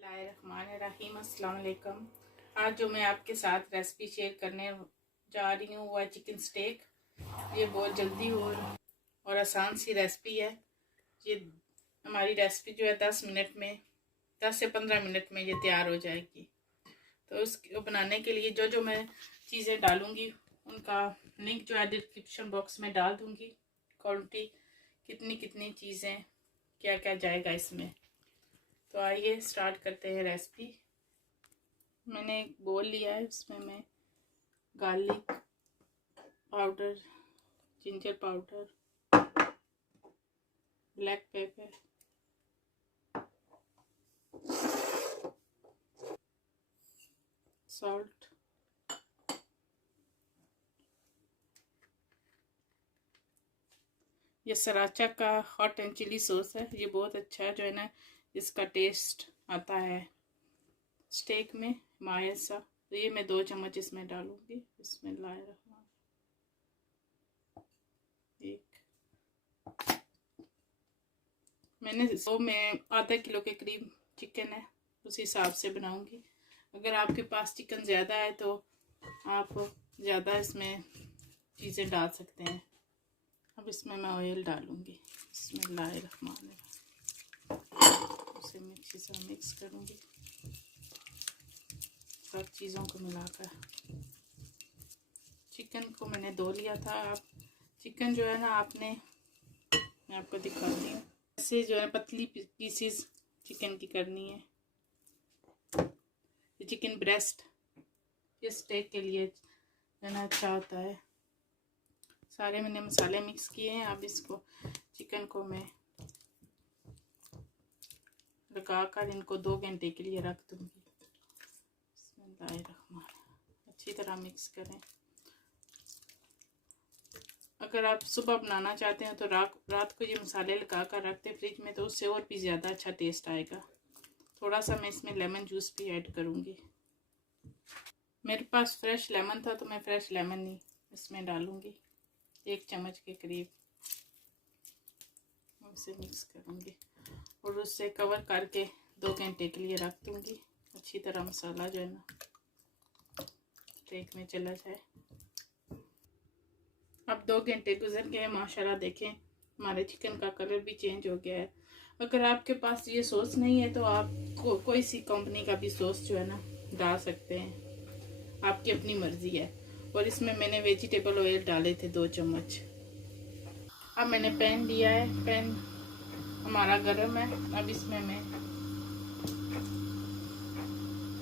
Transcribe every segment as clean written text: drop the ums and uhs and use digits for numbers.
बिस्मिल्लाहिर्रहमानिर्रहीम। अस्सलाम वालेकुम। आज जो मैं आपके साथ रेसिपी शेयर करने जा रही हूँ वो है चिकन स्टेक। ये बहुत जल्दी और आसान सी रेसिपी है। ये हमारी रेसिपी जो है 10 मिनट में 10 से 15 मिनट में ये तैयार हो जाएगी। तो इसको बनाने के लिए जो जो मैं चीज़ें डालूँगी उनका लिंक जो है डिस्क्रिप्शन बॉक्स में डाल दूँगी। क्वांटिटी कितनी कितनी चीज़ें क्या क्या जाएगा इसमें। तो आइए स्टार्ट करते हैं रेसिपी। मैंने एक बोल लिया है, उसमें मैं garlic powder, ginger powder, black pepper, salt, ये सराचा का हॉट एंड चिली सॉस है। ये बहुत अच्छा है, जो है ना इसका टेस्ट आता है स्टेक में माया सा। तो ये मैं 2 चम्मच इसमें डालूंगी। बिस्मिल्लाहिर्रहमान। एक मैंने में आधा किलो के करीब चिकन है, उस हिसाब से बनाऊंगी। अगर आपके पास चिकन ज़्यादा है तो आप ज़्यादा इसमें चीज़ें डाल सकते हैं। अब इसमें मैं ऑयल डालूंगी। बिस्मिल्लाहिर्रहमानिर्रहीम। उसे अच्छे से मिक्स करूंगी सब चीज़ों को मिलाकर। चिकन को मैंने धो लिया था। आप चिकन जो है ना मैं आपको दिखाती हूँ। ऐसे जो है पतली पीसीस चिकन की करनी है। ये चिकन ब्रेस्ट ये स्टेक के लिए है ना अच्छा होता है। सारे मैंने मसाले मिक्स किए हैं। अब इसको चिकन को मैं लगाकर इनको 2 घंटे के लिए रख दूंगी। अच्छी तरह मिक्स करें। अगर आप सुबह बनाना चाहते हैं तो रात को ये मसाले लगा कर रखते फ्रिज में, तो उससे और भी ज़्यादा अच्छा टेस्ट आएगा। थोड़ा सा मैं इसमें लेमन जूस भी ऐड करूँगी। मेरे पास फ्रेश लेमन था तो मैं फ्रेश लेमन ही इसमें डालूँगी, 1 चम्मच के करीब। उसे मिक्स करूँगी और उससे कवर करके 2 घंटे के लिए रख दूँगी। अच्छी तरह मसाला जो है ना स्टेक में चला जाए। अब 2 घंटे गुजर गए। माशाल्लाह देखें हमारे चिकन का कलर भी चेंज हो गया है। अगर आपके पास ये सॉस नहीं है तो आप कोई सी कंपनी का भी सॉस जो है ना डाल सकते हैं, आपकी अपनी मर्जी है। और इसमें मैंने वेजिटेबल ऑयल डाले थे 2 चम्मच। अब मैंने पैन लिया है, पैन हमारा गरम है। अब इसमें मैं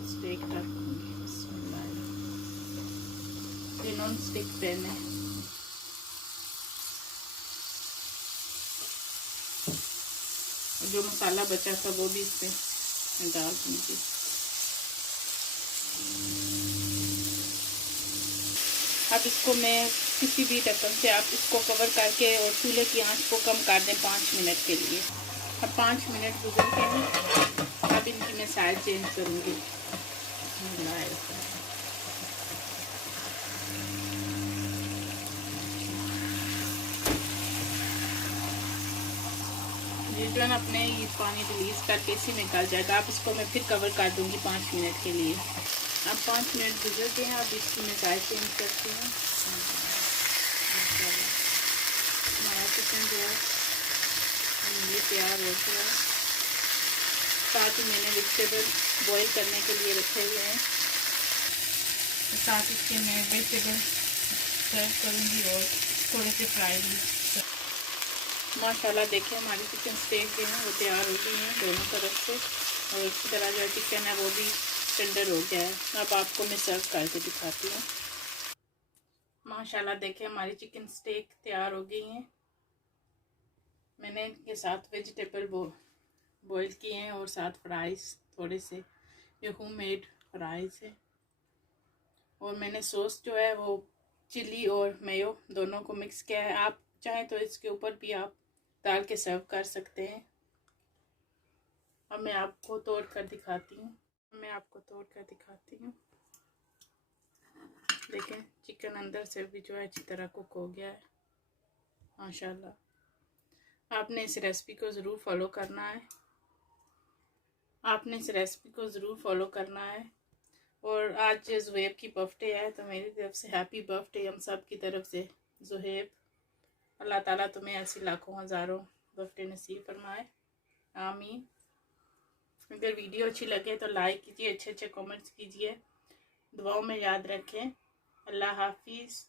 स्टेक डालूंगी। ये नॉन स्टिक पैन है। जो मसाला बचा था वो भी इसमें डाल दूंगी। अब इसको मैं किसी भी ढक्कन से आप इसको कवर करके और चूल्हे की आंच को कम कर दें 5 मिनट के लिए। अब 5 मिनट गुजर गए हैं। अब इनकी मैं साइड चेंज करूँगी। ये जो है ना अपने ये पानी रिलीज़ करके इसी में गल जाएगा। अब इसको मैं फिर कवर कर दूँगी 5 मिनट के लिए। अब 5 मिनट गुजर गए हैं। अब इसकी मैं साइड चेंज करती हूँ। हमारा चिकन जो है ये तैयार हो गया। साथ ही मैंने वेजिटेबल बॉईल करने के लिए रखे हुए हैं। साथ इसके मैं वेजिटेबल सर्व करूँगी और थोड़े से फ्राई भी। माशाल्लाह देखिए हमारी चिकन स्टेक जो है वो तैयार हो गई है दोनों तरफ से। और इसी तरह जो चिकन है वो भी टेंडर हो गया है। अब आपको मैं सर्व करके दिखाती हूँ। माशाल्लाह देखिए हमारी चिकन स्टेक तैयार हो गई हैं। मैंने इनके साथ वेजिटेबल बॉईल किए हैं और साथ फ्राइज़ थोड़े से, ये होममेड फ्राइज़ है। और मैंने सॉस जो है वो चिली और मेयो दोनों को मिक्स किया है। आप चाहें तो इसके ऊपर भी आप डाल के सर्व कर सकते हैं। अब मैं आपको तोड़ कर दिखाती हूँ। देखें चिकन अंदर से भी जो है अच्छी तरह कुक हो गया है माशाल्लाह। आपने इस रेसिपी को ज़रूर फॉलो करना है। आपने इस रेसिपी को ज़रूर फॉलो करना है। और आज ज़ुहैब की बर्थडे है, तो मेरी तरफ से हैप्पी बर्थडे हम सब की तरफ से। ज़ुहैब, अल्लाह ताला तुम्हें ऐसी लाखों हज़ारों बर्थडे नसीब फरमाए, आमीन। अगर वीडियो अच्छी लगे तो लाइक कीजिए, अच्छे अच्छे कमेंट्स कीजिए, दुआओं में याद रखें। अल्लाह हाफिज़।